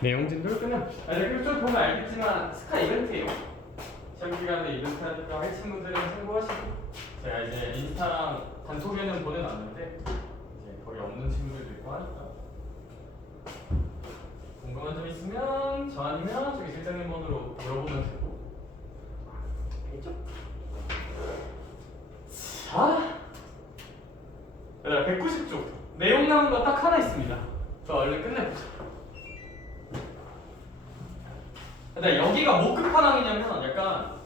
내용 진도를 끝냅시다. 그리고 좀 보면 알겠지만 스카 이벤트예요. 시험 기간에 이벤트 하니까 할 친구들은 참고하시고, 제가 이제 인스타랑 단톡에는 보내놨는데 이제 거기 없는 친구들도 있고 하니까 궁금한 점 있으면 저 아니면 저기 실장님 번호로 물어보면 되고. 알겠죠? 자, 얘들아 190쪽 내용 나온 거 딱 하나 있습니다. 저 얼른 끝내보자. 근데 여기가 뭐 끝판왕이냐면 약간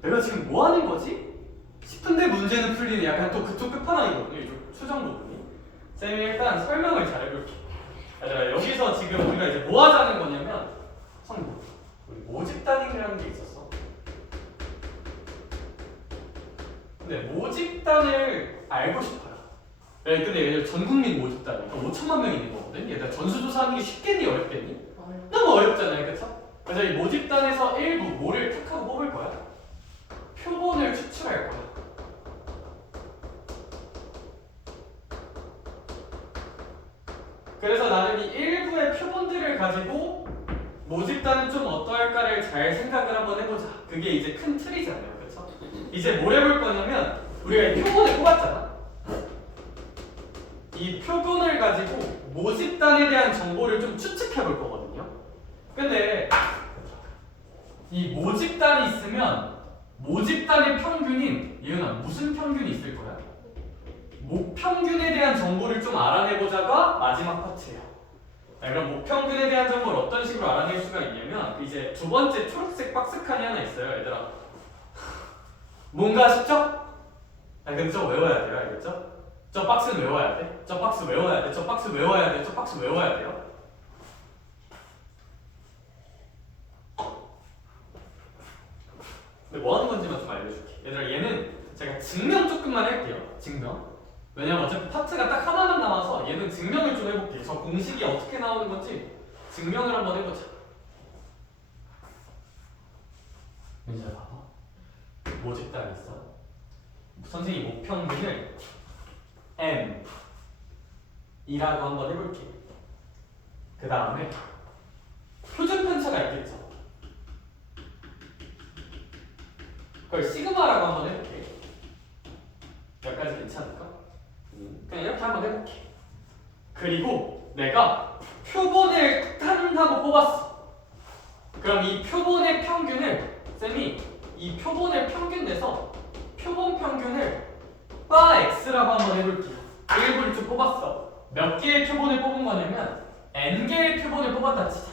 내가 지금 뭐 하는 거지? 싶은데 문제는 풀리는 약간 또 그쪽 끝판왕이거든요. 이쪽 수정 부분이. 쌤이 일단 설명을 잘 해볼게. 얘들아 여기서 지금 우리가 이제 뭐 하자는 거냐면 성분. 우리 모집 단위라는 게 있었어. 근데 모집단을 알고 싶어요. 네, 근데 얘들 전 국민 모집단, 그러니까 5천만 명 있는 거거든. 얘들 전수조사하는 게 쉽겠니 어렵겠니? 너무 어렵잖아요, 그렇죠? 그래서 이 모집단에서 일부 뭐를 택하고 뽑을 거야? 표본을 추출할 거야. 그래서 나는 이 일부의 표본들을 가지고 모집단은 좀 어떠할까를 잘 생각을 한번 해보자. 그게 이제 큰 틀이잖아요, 그렇죠? 이제 뭘 해볼 거냐면 우리가 이 표본을 뽑았잖아. 이 표본을 가지고 모집단에 대한 정보를 좀 추측해 볼 거거든요. 근데 이 모집단이 있으면 모집단의 평균인 예은아 무슨 평균이 있을 거야? 목평균에 대한 정보를 좀 알아내보자가 마지막 파트예요. 자, 그럼 목평균에 대한 정보를 어떤 식으로 알아낼 수가 있냐면 이제 두 번째 초록색 박스 칸이 하나 있어요, 얘들아. 뭔가 쉽죠? 아 근데 저거 외워야 돼요, 알겠죠? 저 박스는 외워야 돼. 저 박스 외워야 돼. 저 박스 외워야 돼. 저 박스 외워야 돼요. 근데 뭐 하는 건지만 좀 알려줄게. 얘들아 얘는 제가 증명 조금만 할게요. 증명. 왜냐면 어차피 파트가 딱 하나만 남아서 얘는 증명을 좀 해볼게. 저 공식이 어떻게 나오는 건지 증명을 한번 해보자. 이제 봐봐. 모집단이 있어. 선생님 목평균을 M 이라고 한번 해볼게. 그 다음에 표준 편차가 있겠죠. 그걸 시그마라고 한번 해볼게. 여기까지 괜찮을까? 그냥 이렇게 한번 해볼게. 그리고 내가 표본을 딴다고 뽑았어. 그럼 이 표본의 평균을 쌤이 이 표본을 평균 내서 표본 평균을 바 x라고 한번 해볼게요. 일부를 좀 뽑았어. 몇 개의 표본을 뽑은 거냐면 n개의 표본을 뽑았다 치자.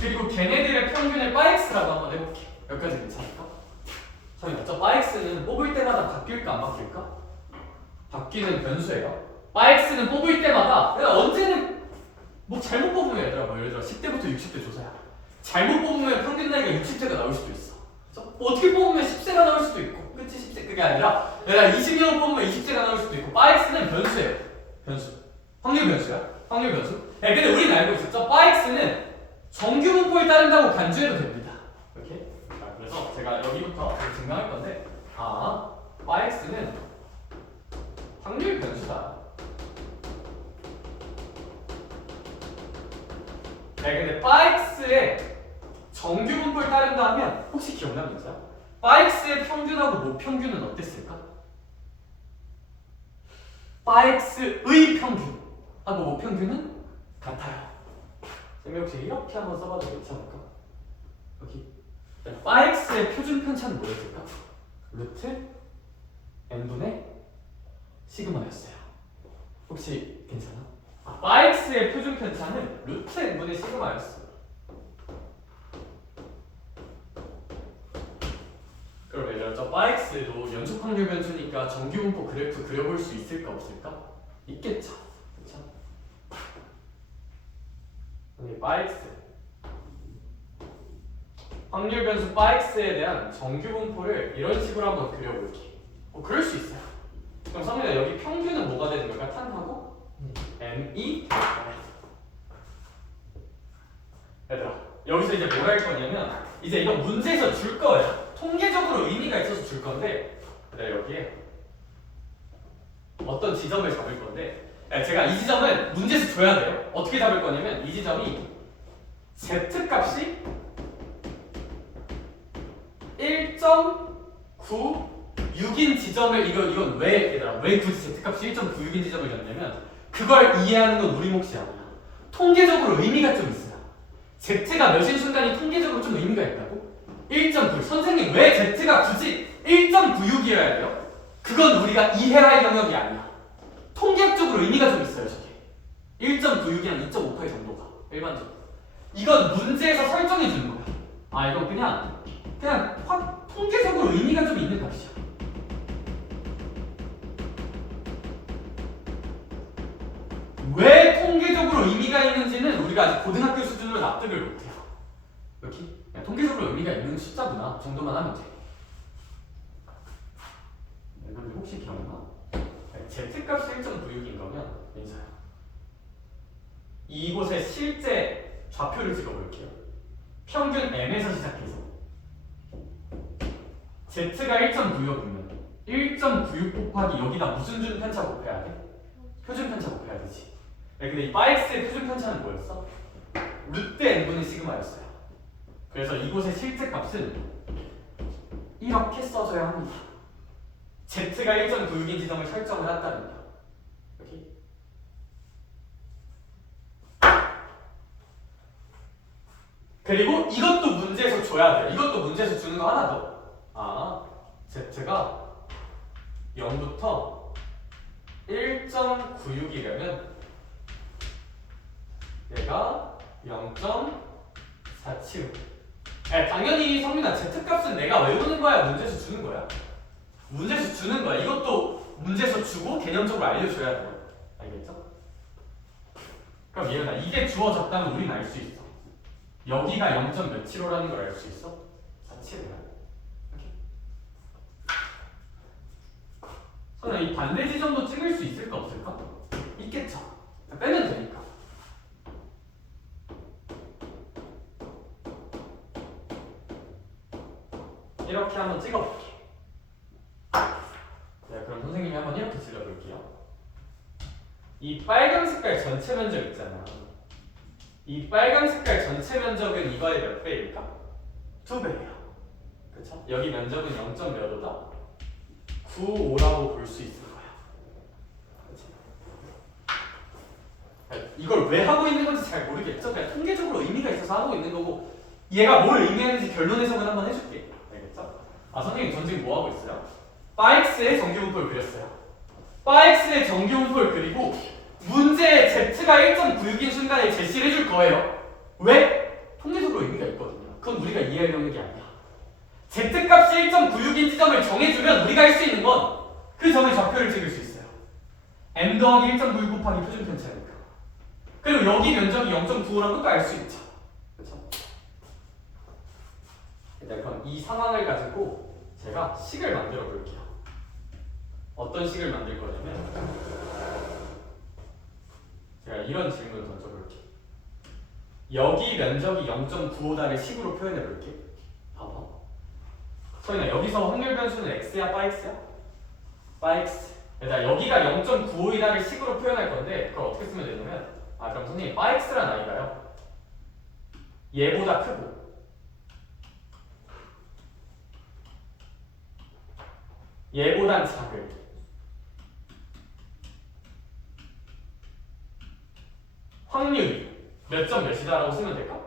그리고 걔네들의 평균을 바 x라고 한번 해볼게. 여기까지 괜찮을까? 잠깐만, 저 바 x는 뽑을 때마다 바뀔까 안 바뀔까? 바뀌는 변수예요. 바 x는 뽑을 때마다 그러니까 언제는 뭐 잘못 뽑으면 얘들아 뭐 예를 들어 10대부터 60대 조사야. 잘못 뽑으면 평균 나이가 60대가 나올 수도 있어. 그렇죠? 뭐 어떻게 뽑으면 10세가 나올 수도 있고, 그치? 10세 그게 아니라 내가 20년을 뽑으면 20세가 나올 수도 있고, 바 x는 변수예요. 변수. 확률 변수야. 확률 변수. 네, 근데 우리는 알고 있었죠. 바 x는 정규 분포에 따른다고 간주해도 됩니다. 이렇게. 자, 그래서 제가 여기부터 증명할 건데, 바 x는 확률 변수다. 네, 근데 바 x의 정규 분포를 따른다 하면 혹시 기억납니까? 바 x의 평균하고 모평균은 어땠을까? 바 x의 평균하고 모평균은 같아요. 쌤이 혹시 이렇게 한번 써봐도 괜찮을까? 여기 바 x의 표준 편차는 뭐였을까? 루트 n분의 시그마였어요. 혹시 괜찮아? 바 x의 표준 편차는 루트 n분의 시그마였어. 그럼 얘들아 저 바 x도 연속 확률 변수니까 정규 분포 그래프 그려볼 수 있을까 없을까? 있겠죠. 그렇죠? 여기 바 x 확률 변수 바 x에 대한 정규 분포를 이런 식으로 한번 그려볼게. 그럴 수 있어요. 그럼 성민아 여기 평균은 뭐가 되는 걸까? 탄하고 m이 얘들아 여기서 이제 뭘 할 거냐면 이제 이거 문제에서 줄 거예요. 통계적으로 의미가 있어서 줄 건데 내가 여기에 어떤 지점을 잡을 건데 제가 이 지점은 문제에서 줘야 돼요. 어떻게 잡을 거냐면 이 지점이 Z값이 1.96인 지점을 이건 왜 얘들아 왜 굳이 Z값이 1.96인 지점을 줬냐면 그걸 이해하는 건 우리 몫이 아니야. 통계적으로 의미가 좀 있어요. Z가 몇인 순간이 통계적으로 좀 의미가 있다고? 1.9 선생님 왜 Z가 굳이 1.96이어야 돼요? 그건 우리가 이해할 영역이 아니야. 통계학적으로 의미가 좀 있어요 저게. 1.96이랑 2.58 정도가 일반적으로. 이건 문제에서 설정해 주는 거야. 아 이건 그냥 확 통계적으로 의미가 좀 있는 값이야. 왜 통계적으로 의미가 있는지는 우리가 아직 고등학교 수준으로 납득을 못해요. 이렇게 그냥 통계적으로 의미가 있는 숫자구나 정도만 하면 돼. 근데 혹시 기억나? Z값이 1.96인 거면 민서야 이곳에 실제 좌표를 찍어볼게요. 평균 M에서 시작해서 Z가 1.96이면 1.96 곱하기 여기다 무슨 준 편차 곱해야 돼? 표준 편차 곱해야 되지. 근데 이 바엑스의 표준 편차는 뭐였어? 루트 n분의 시그마였어요. 그래서 이곳의 실제 값은 이렇게 써줘야 합니다. Z가 1.96인 지점을 설정을 한다면요. 여기. 그리고 이것도 문제에서 줘야 돼요. 이것도 문제에서 주는 거 하나 더. Z가 0부터 1.96이려면 얘가 0.47. 당연히 성민아 Z값은 내가 외우는 거야 문제에서 주는 거야? 문제에서 주는 거야. 이것도 문제에서 주고 개념적으로 알려줘야 돼요. 알겠죠? 그럼 얘들아 이게 주어졌다면 우린 알 수 있어. 여기가 0.75라는 걸 알 수 있어? 47이야. 그럼 이 반대 지점도 찍을 수 있을까 없을까? 있겠죠. 빼면 되니까. 이렇게 한번 찍어볼게. 그럼 선생님이 한번 이렇게 찍어볼게요. 이 빨간 색깔 전체 면적 있잖아. 이 빨간 색깔 전체 면적은 이거의 몇 배일까? 2배예요. 그렇죠? 여기 면적은 0몇 호다? 95라고 볼 수 있을 거야. 그렇지? 이걸 왜 하고 있는 건지 잘 모르겠죠? 그냥 통계적으로 의미가 있어서 하고 있는 거고 얘가 뭘 의미하는지 결론 해석은 한번 해줄게. 알겠죠? 선생님 전 지금 뭐 하고 있어요? 바엑스의 정규분포를 그렸어요. 바엑스의 정규분포를 그리고 문제에 Z가 1.96인 순간에 제시를 해줄 거예요. 왜? 통계적으로 의미가 있거든요. 그건 우리가 이해할 영역이 아니야. Z값이 1.96인 지점을 정해주면 우리가 할 수 있는 건 그 점의 좌표를 찍을 수 있어요. M 더하기 1.96 곱하기 표준 편차니까. 그리고 여기 면적이 0.95라는 것도 알 수 있죠. 그렇죠? 일단 그럼 이 상황을 가지고 제가 식을 만들어 볼게요. 어떤 식을 만들 거냐면 제가 이런 질문을 던져볼게요. 여기 면적이 0.95다를 식으로 표현해 볼게요. 봐봐. 소연아 여기서 확률 변수는 x야 바x야? 바x. 여기가 0.95이다를 식으로 표현할 건데 그걸 어떻게 쓰면 되냐면 그럼 선생님 바x란 아이가요 얘보다 크고 얘보단 작을 확률이 몇 점 몇이다라고 쓰면 될까?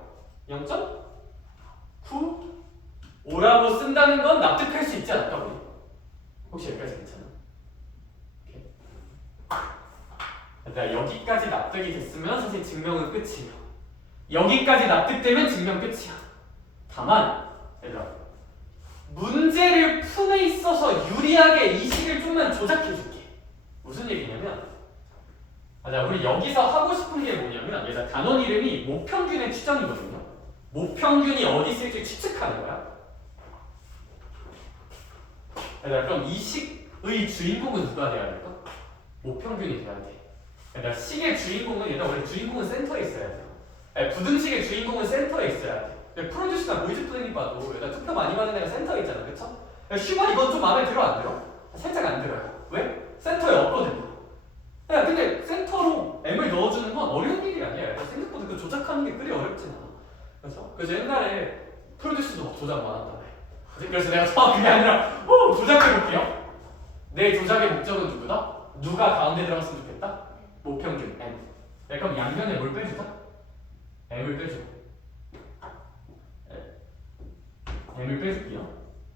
0.95라고 쓴다는 건 납득할 수 있지 않을까 우리? 혹시 여기까지 괜찮아? 오케이. 여기까지 납득이 됐으면 사실 증명은 끝이에요. 여기까지 납득되면 증명 끝이야. 다만 얘들아 문제를 푼에 있어서 유리하게 이 식을 좀만 조작해줄게. 무슨 얘기냐면 우리 여기서 하고 싶은 게 뭐냐면 얘들아 단원 이름이 모평균의 추정이거든요. 모평균이 어디 있을지 추측하는 거야. 얘들아 그럼 이 식의 주인공은 누가 돼야 될까? 모평균이 돼야 돼. 얘들아 식의 주인공은 얘들아 원래 주인공은 센터에 있어야 돼. 부등식의 주인공은 센터에 있어야 돼. 프로듀스나 보이즈 플래닝 봐도 얘들아 투표 많이 받는 애가 센터에 있잖아, 그쵸? 슈발 이건 좀 마음에 들어 안 들어? 살짝 안 들어요. 왜? 센터에 없거든요. 야 근데 센터로 M을 넣어주는 건 어려운 일이 아니야. 생각보다 그 조작하는 게 그리 어렵진 않아. 그렇죠? 그래서 옛날에 프로듀스도 막 조작 많았다며. 그래서 내가 그게 아니라 조작해볼게요. 내 조작의 목적은 누구다? 누가 가운데 들어갔으면 좋겠다? 모평균 M. 그럼 양변에 뭘 빼주자? M을 빼주고 M을 빼줄게요.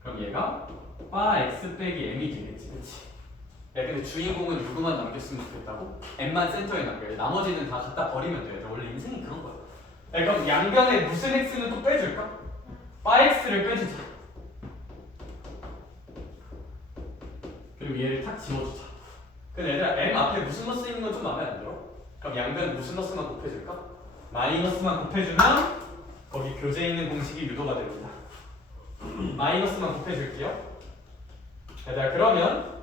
그럼 얘가 바 X 빼기 M이 되겠지, 그치? 야, 근데 주인공은 누구만 남겼으면 좋겠다고? M만 센터에 남겨요. 나머지는 다 갖다 버리면 돼요. 원래 인생이 그런 거야. 야, 그럼 양변에 무슨 X는 또 빼줄까? 바 X를 빼주자. 그리고 얘를 탁 지워주자. 근데 얘들아 M 앞에 무슨 너 쓰이는 건 좀 마음에 안 들어? 그럼 양변 무슨 너스만 곱해줄까? 마이너스만 곱해주면 거기 교재에 있는 공식이 유도가 됩니다. 마이너스만 곱해줄게요. 얘들아 그러면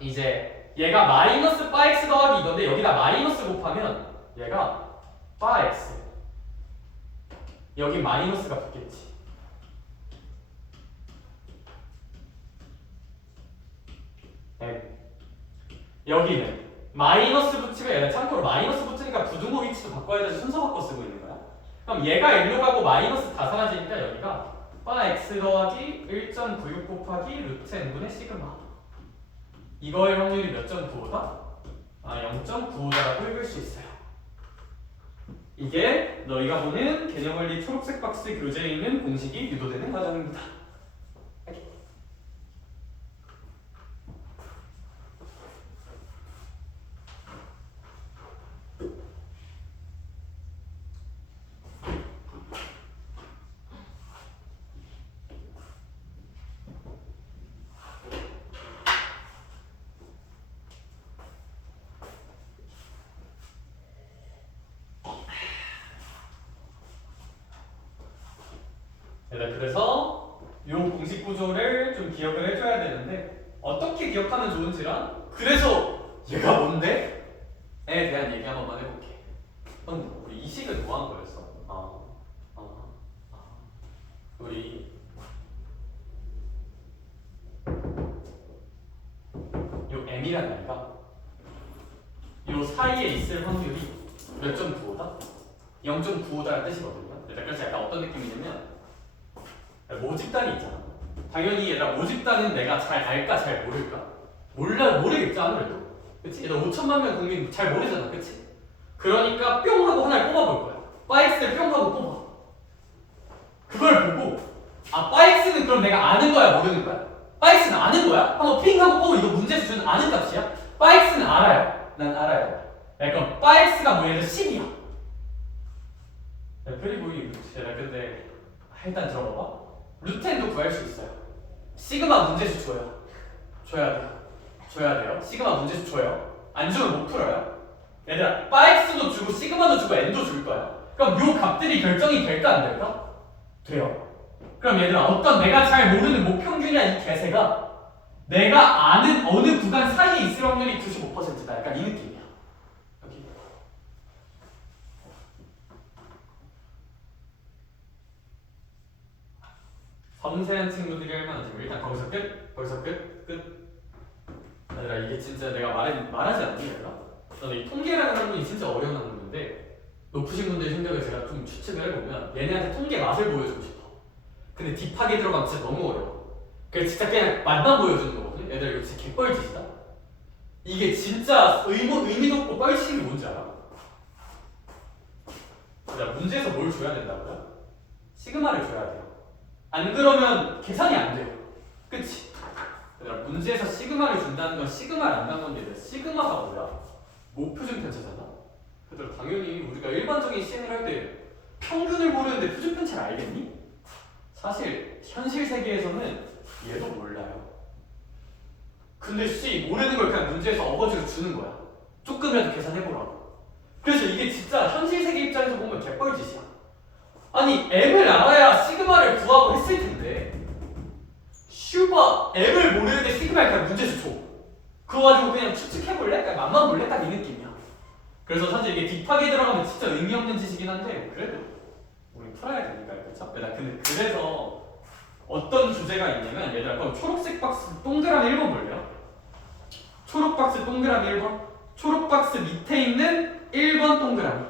이제 얘가 마이너스 바 x 더하기 이건데 여기다 마이너스 곱하면 얘가 바 x 여기 마이너스가 붙겠지. M 여기는 마이너스 붙이면 얘가 참고로 마이너스 붙으니까 부등호 위치도 바꿔야 돼서 순서 바꿔 쓰고 있는 거야. 그럼 얘가 1로 가고 마이너스 다 사라지니까 여기가 바 x 더하기 1.96 곱하기 루트 n분의 시그마. 이거의 확률이 몇 점 95다? 0.95다라고 읽을 수 있어요. 이게 너희가 보는 개념원리 초록색 박스 교재에 있는 공식이 유도되는 과정입니다. 그래서 이 공식 구조를 좀 기억을 해줘야 되는데 어떻게 기억하면 좋은지랑 그래서 얘가 뭔데? 에 대한 얘기 한 번만 해볼게. 우리 이 식은 뭐 한 거였어? 우리 요 m이라는 아이가 요 사이에 있을 확률이 몇 점 95다? 0.95다라는 뜻이거든요. 그래서 약간 어떤 느낌이냐면 모집단이 있잖아. 당연히 얘들아 모집단은 내가 잘 알까 잘 모를까? 모르겠지 아무래도. 그치? 얘들 5천만 명 국민 잘 모르잖아. 그치? 그러니까 뿅 하고 하나를 뽑아볼 거야. 바이엑스를 뿅 하고 뽑아. 그걸 보고 바이엑스는 그럼 내가 아는 거야 모르는 거야? 바이엑스는 아는 거야? 한번 핑 하고 뽑으면 이거 문제에서 주는 아는 값이야? 바이엑스는 알아요. 난 알아요. 그럼 바이엑스가 뭐 얘들 10이야. 그리고 얘들아 근데 일단 들어봐봐. 루텐도 구할 수 있어요. 시그마 문제수 줘야 돼요. 시그마 문제수 줘요. 안 주면 못 풀어요. 얘들아, 바엑스도 주고 시그마도 주고 n도 줄 거야. 그럼 요 값들이 결정이 될까 안 될까? 돼요. 그럼 얘들아, 어떤 내가 잘 모르는 목평균이야 이 개새가 내가 아는 어느 구간 사이에 있을 확률이 95%다. 약간 이 느낌이야. 여기. 섬세한 친구들이 얼마나 되고 일단 거기서 끝. 얘들아 이게 진짜 내가 말하지 않니 얘들아? 나는 이 통계라는 학문이 진짜 어려운 학문인데 높으신 분들의 생각을 제가 좀 추측을 해보면 얘네한테 통계 맛을 보여주고 싶어. 근데 딥하게 들어가면 진짜 너무 어려워. 그래서 진짜 그냥 맛만 보여주는 거거든. 얘들아 이거 진짜 개뻘짓이다. 이게 진짜 의미도 없고 뻘짓이 뭔지 알아? 얘들아 문제에서 뭘 줘야 된다고요? 시그마를 줘야 돼요. 안 그러면 계산이 안 돼요. 그치? 얘들아 문제에서 시그마를 준다는 건 시그마를 안단 건데 시그마가 뭐야? 목표준 편차잖아? 얘들아 당연히 우리가 일반적인 시행을 할 때 평균을 모르는데 표준 편차를 알겠니? 사실 현실 세계에서는 얘도 몰라요. 근데 모르는 걸 그냥 문제에서 어거지로 주는 거야. 조금이라도 계산해보라고. 그래서 이게 진짜 현실 세계 입장에서 보면 개뻘짓이야. 아니 M을 알아야 시그마를 구하고 했을 텐데 슈바 M을 모르는데 시그마를 그냥 문제수 줘. 그거 가지고 그냥 추측해볼래? 그냥 맛만 볼래? 딱 이 느낌이야. 그래서 사실 이게 딥하게 들어가면 진짜 의미 없는 짓이긴 한데 그래도 우리 풀어야 되니까 그렇죠? 근데 그래서 어떤 주제가 있냐면 얘들아 그럼 초록색 박스 동그라미 1번 볼래요? 초록 박스 동그라미 1번 초록 박스 밑에 있는 1번 동그라미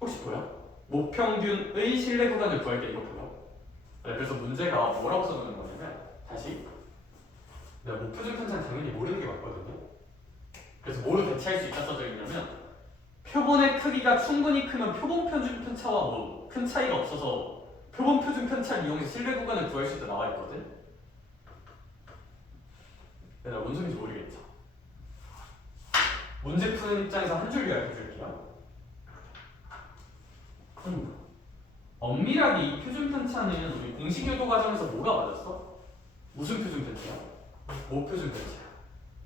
혹시 보여? 모평균의 실내 구간을 구할 때 이거고요. 네, 그래서 문제가 뭐라고 써놓는 거냐면 다시 내가 목표준 편차는 당연히 모르는 게 맞거든요. 그래서 뭐로 대체할 수 있다 써져 있냐면 표본의 크기가 충분히 크면 표본 표준 편차와 뭐 큰 차이가 없어서 표본 표준 편차를 이용해서 실내 구간을 구할 수 있다 나와 있거든. 근데 나 뭔 소리인지 모르겠죠. 문제 푸는 입장에서 한 줄 요약해 줄게요. 엄밀하게 이 표준 편차는 우리 공식 유도 과정에서 뭐가 맞았어? 무슨 표준 편차야? 모표준 편차야.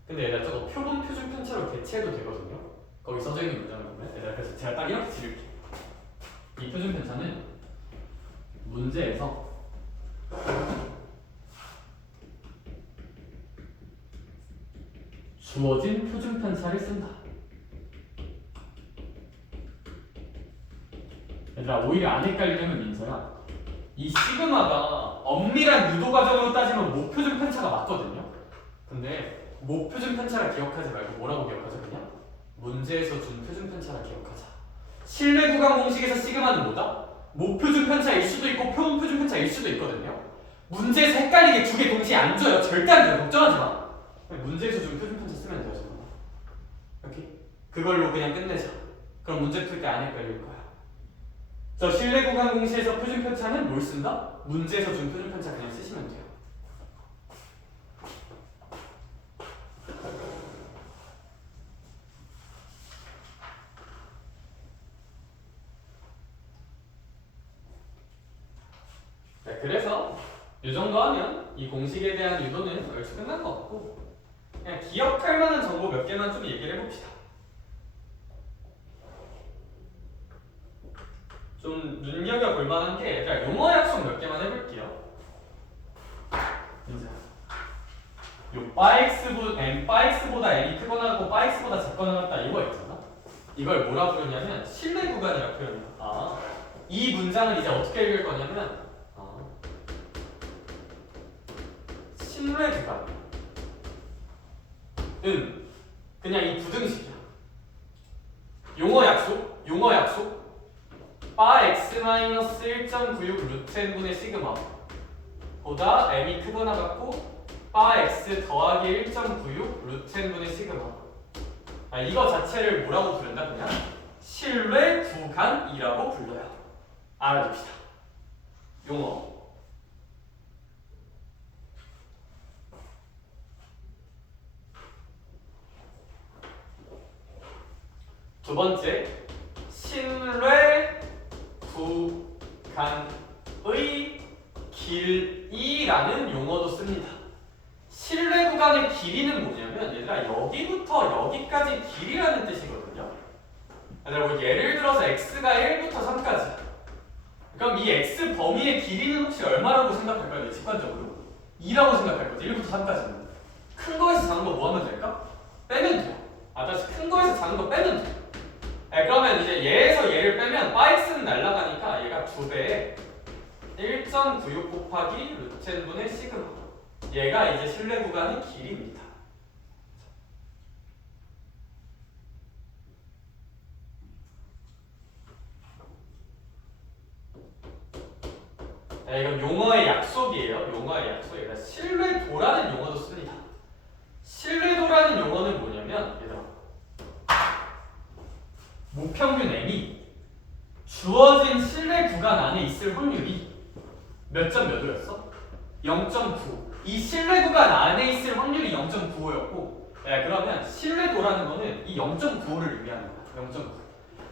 근데 얘들아 저거 표본 표준 편차로 대체해도 되거든요. 거기 써져 있는 문장을 보면 얘들아 그래서 제가 딱 이렇게 지을게요. 이 표준 편차는 문제에서 주어진 표준 편차를 쓴다. 얘들아 오히려 안 헷갈리려면 민서야 이 시그마가 엄밀한 유도 과정으로 따지면 모표준 편차가 맞거든요. 근데 모표준 편차를 기억하지 말고 뭐라고 기억하자 그냥? 문제에서 준 표준 편차를 기억하자. 실내 구간 공식에서 시그마는 뭐다? 모표준 편차일 수도 있고 표본 표준 편차일 수도 있거든요. 문제에서 헷갈리게 두 개 동시에 안 줘요. 절대 안 줘요. 걱정하지 마. 문제에서 준 표준 편차 쓰면 돼요. 저거. 오케이? 그걸로 그냥 끝내자. 그럼 문제 풀 때 안 헷갈릴 거야. 저 실내 구간 공식에서 표준 편차는 뭘 쓴다? 문제에서 준 표준 편차 그냥 쓰시면 돼요. 네, 그래서 이 정도 하면 이 공식에 대한 유도는 얼추 끝난 것 같고 그냥 기억할 만한 정보 몇 개만 좀 얘기를 해봅시다. 좀 눈여겨볼 만한 게 일단 용어 약속 몇 개만 해볼게요. 요 빠x보다 m이 크거나 하고 빠x보다 작거나 같다 이거 있잖아. 이걸 뭐라 부르냐면 실내 구간이라고 표현해요. 이 문장을 이제 어떻게 읽을 거냐면 실내 구간은 그냥 이 부등식이야. 용어 약속 바 x-1.96 루트 n분의 시그마 보다 m이 크거나 같고 바 x 더하기 1.96 루트 n분의 시그마. 이거 자체를 뭐라고 부른다? 그냥 실외 구간이라고 불러요. 알아둡시다. 용어 두 번째 실외 구간의 길이라는 용어도 씁니다. 실내 구간의 길이는 뭐냐면 얘들아 여기부터 여기까지 길이라는 뜻이거든요. 얘들아 뭐 예를 들어서 x가 1부터 3까지 그럼 이 x 범위의 길이는 혹시 얼마라고 생각할 거야? 직관적으로 2라고 생각할 거지. 1부터 3까지는 큰 거에서 작은 거 뭐 하면 될까? 빼면 돼요. 다시 큰 거에서 작은 거 빼면 돼요. 그러면 이제 얘에서 얘를 빼면 x는 날라가니까 얘가 2배에 1.96 곱하기 루트 n분의 시그마. 얘가 이제 실내 구간의 길이입니다. 이건 용어의 약속이에요. 용어의 약속이에요. 실내도라는 용어도 씁니다. 실내도라는 용어는 뭐냐면 얘들아 모평균 m이 주어진 실내 구간 안에 있을 확률이 몇 점 몇이었어? 0.9. 이 실내 구간 안에 있을 확률이 0.95였고 그러면 실내도라는 거는 이 0.95를 의미하는 거야.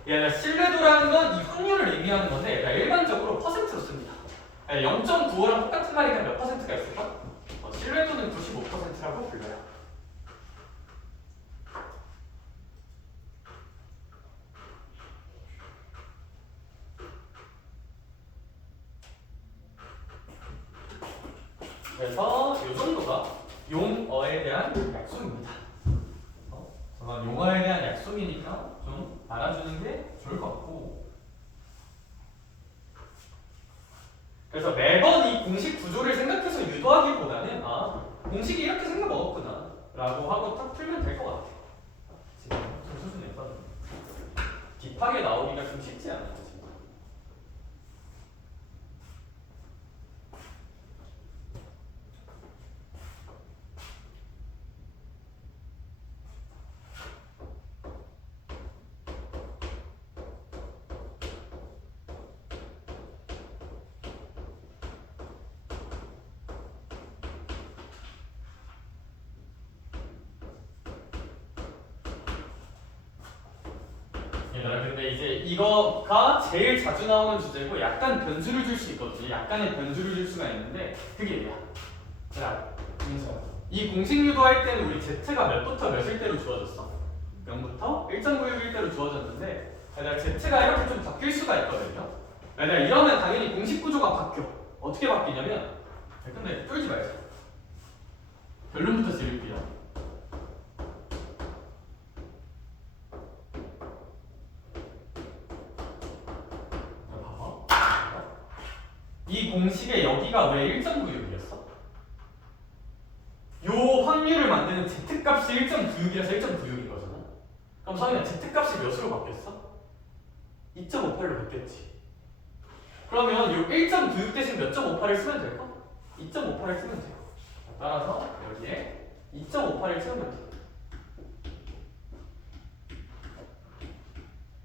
0.9. 실내도라는 건 이 확률을 의미하는 건데 일반적으로 퍼센트로 씁니다. 0.95랑 똑같은 말이니까 몇 퍼센트가 있을까? 실내도는 95%라고 불려요. 그래서 이 정도가 용어에 대한 약속입니다. 용어에 대한 약속이니까 좀 알아주는 게 좋을 것 같고 그래서 매번 이 공식 구조를 생각해서 유도하기보다는 공식이 이렇게 생겨 먹었구나 라고 하고 딱 풀면 될 것 같아. 지금 좀 수준에 빠져 딥하게 나오기가 좀 쉽지 않아요 지금. 얘들아, 근데 이제 이거가 제일 자주 나오는 주제고 약간 변주를 줄 수 있거든요. 약간의 변주를 줄 수가 있는데 그게 얘야. 자, 이 공식 유도할 때는 우리 z가 몇부터 몇일 때로 주어졌어? 0부터 1.96일 때로 주어졌는데 얘들아, z가 이렇게 좀 바뀔 수가 있거든요. 얘들아, 이러면 당연히 공식 구조가 바뀌어. 어떻게 바뀌냐면 근데 쫄지 말자. 결론부터 지를게요. 이 공식의 여기가 왜 1.96이었어? 요 확률을 만드는 z값이 1.96이라서 1.96인 거잖아. 그럼 성인아, z값이 몇으로 바뀌었어? 2.58로 바뀌었지. 그러면 요 1.96 대신 몇 점 58을 쓰면 될까? 2.58을 쓰면 돼요. 따라서 여기에 2.58을 채우면 돼요.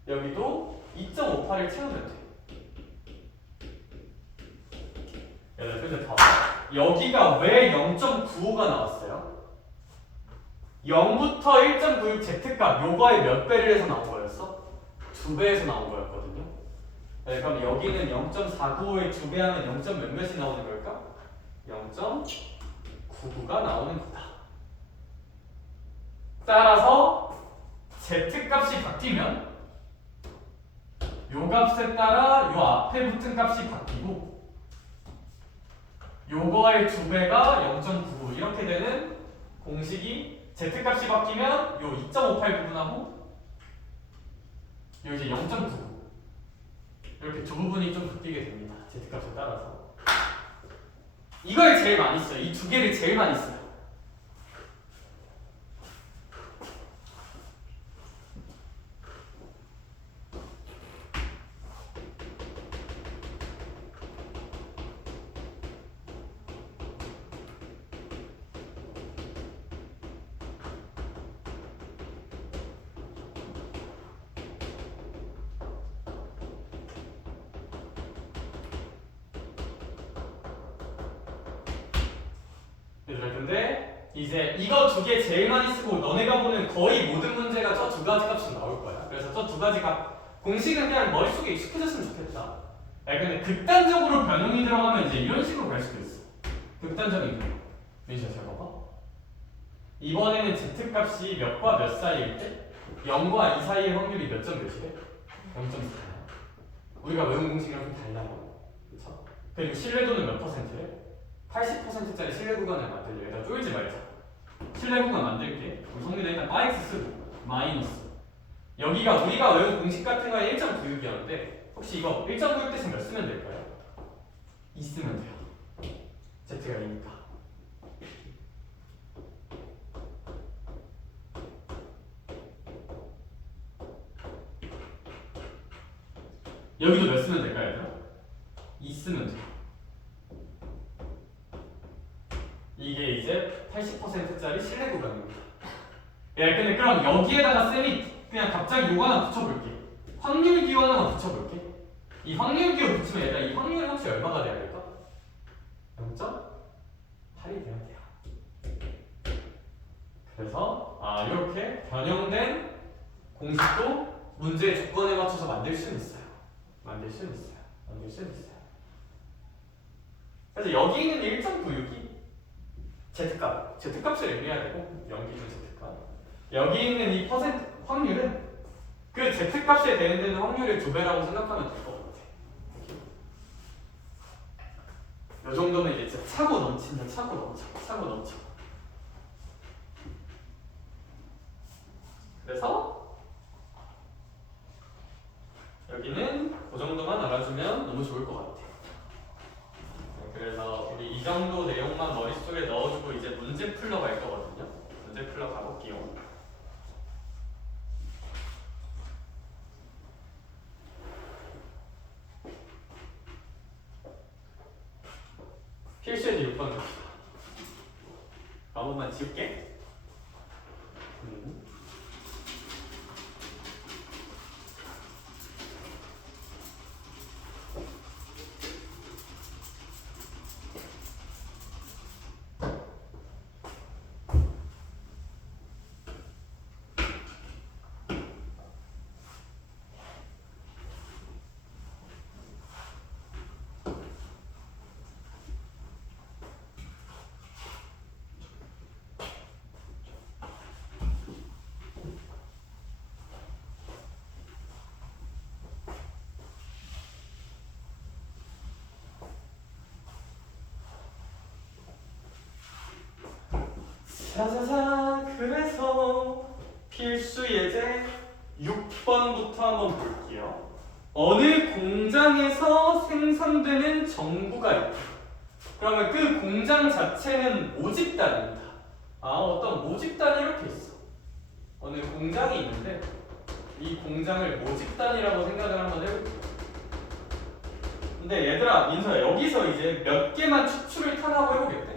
여기도 2.58을 채우면 돼요. 근데 봐봐. 여기가 왜 0.95가 나왔어요? 0부터 1.96 z값 요거의 몇 배를 해서 나온 거였어? 2배에서 나온 거였거든요. 네, 그럼 여기는 0.495의 2배 하면 0. 몇 몇이 나오는 걸까? 0.99가 나오는 거다. 따라서 z값이 바뀌면 요 값에 따라 요 앞에 붙은 값이 바뀌고 요거의 2배가 0.99 이렇게 되는 공식이 z값이 바뀌면 요 2.58 부분하고 요 이제 0.99 이렇게 두 부분이 좀 바뀌게 됩니다. z값에 따라서 이걸 제일 많이 써요. 이 두 개를 제일 많이 써요. 근데 이제 이거 두 개 제일 많이 쓰고 너네가 보는 거의 모든 문제가 저 두 가지 값이 나올 거야. 그래서 저 두 가지 값 공식은 그냥 머릿속에 익숙해졌으면 좋겠다. 야, 근데 극단적으로 변형이 들어가면 이제 이런 식으로 갈 수도 있어. 극단적인 변형. 민수야 잘 봐봐. 이번에는 z값이 몇과 몇 사이일 때 0과 2 사이의 확률이 몇 점 몇이래? 0.4. 우리가 외운 공식이랑 좀 달라요. 그렇죠? 그리고 신뢰도는 몇 %래? 80%짜리 신뢰 구간을 만들려. 일단 쫄지 말자. 신뢰 구간 만들게. 우리 성민아 일단 마이너스 쓰고 마이너스. 여기가 우리가 외운 공식 같은 거에 1.96이었는데 혹시 이거 1.96 대신 몇 쓰면 될까요? 2 쓰면 돼요. z가 2니까. 여기도 몇 쓰면 될까요, 얘들아? 2 쓰면 돼요. 이게 이제 80%짜리 신뢰 구간입니다. 야, 근데 그럼 여기에다가 쌤이 그냥 갑자기 요거 하나 붙여볼게. 확률 기호 하나만 붙여볼게. 이 확률 기호 붙이면 얘들아 이 확률이 혹시 얼마가 돼야 될까? 0.8이 돼야 돼요. 그래서 이렇게 변형된 공식도 문제의 조건에 맞춰서 만들 수는 있어요. 만들 수는 있어요. 그래서 여기 있는 1.96이 z값을 의미해야 되고 0기준 z값. 여기 있는 이 퍼센트 확률은 그 z값에 대응되는 확률의 2배라고 생각하면 될 것 같아. 이 정도면 이제 진짜 차고 넘친다. 차고 넘쳐. 그래서 여기는 그 정도만 알아주면 너무 좋을 것 같아. 그래서 우리 이 정도 내용만 머릿속에 넣어주고 이제 문제 풀러 갈 거거든요. 문제 풀러 가볼게요. 필수에서 6번 봅시다. 한 번만 지울게. 자자자, 그래서 필수 예제 6번부터 한번 볼게요. 어느 공장에서 생산되는 정부가 있다. 그러면 그 공장 자체는 모집단입니다. 어떤 모집단이 이렇게 있어. 어느 공장이 있는데 이 공장을 모집단이라고 생각을 한번 해볼게요. 근데 얘들아, 민서야, 여기서 이제 몇 개만 추출을 타라고 해보겠대?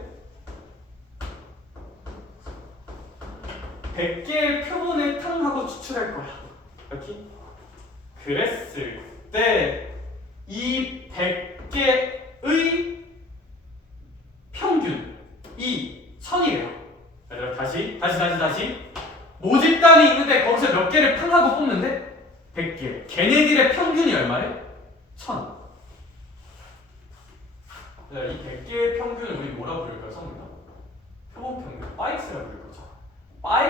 100개의 표본을 탕하고 추출할 거야. 이렇게? 그랬을 때 이 100개의 평균이 1000이래요. 얘들아, 다시 모집단이 있는데 거기서 몇 개를 탕하고 뽑는데 100개. 걔네들의 평균이 얼마래? 1000. 이 100개의 평균을 우리 뭐라 부를까요, 성우가? 표본 평균, 파이엑스라고 부를 거죠.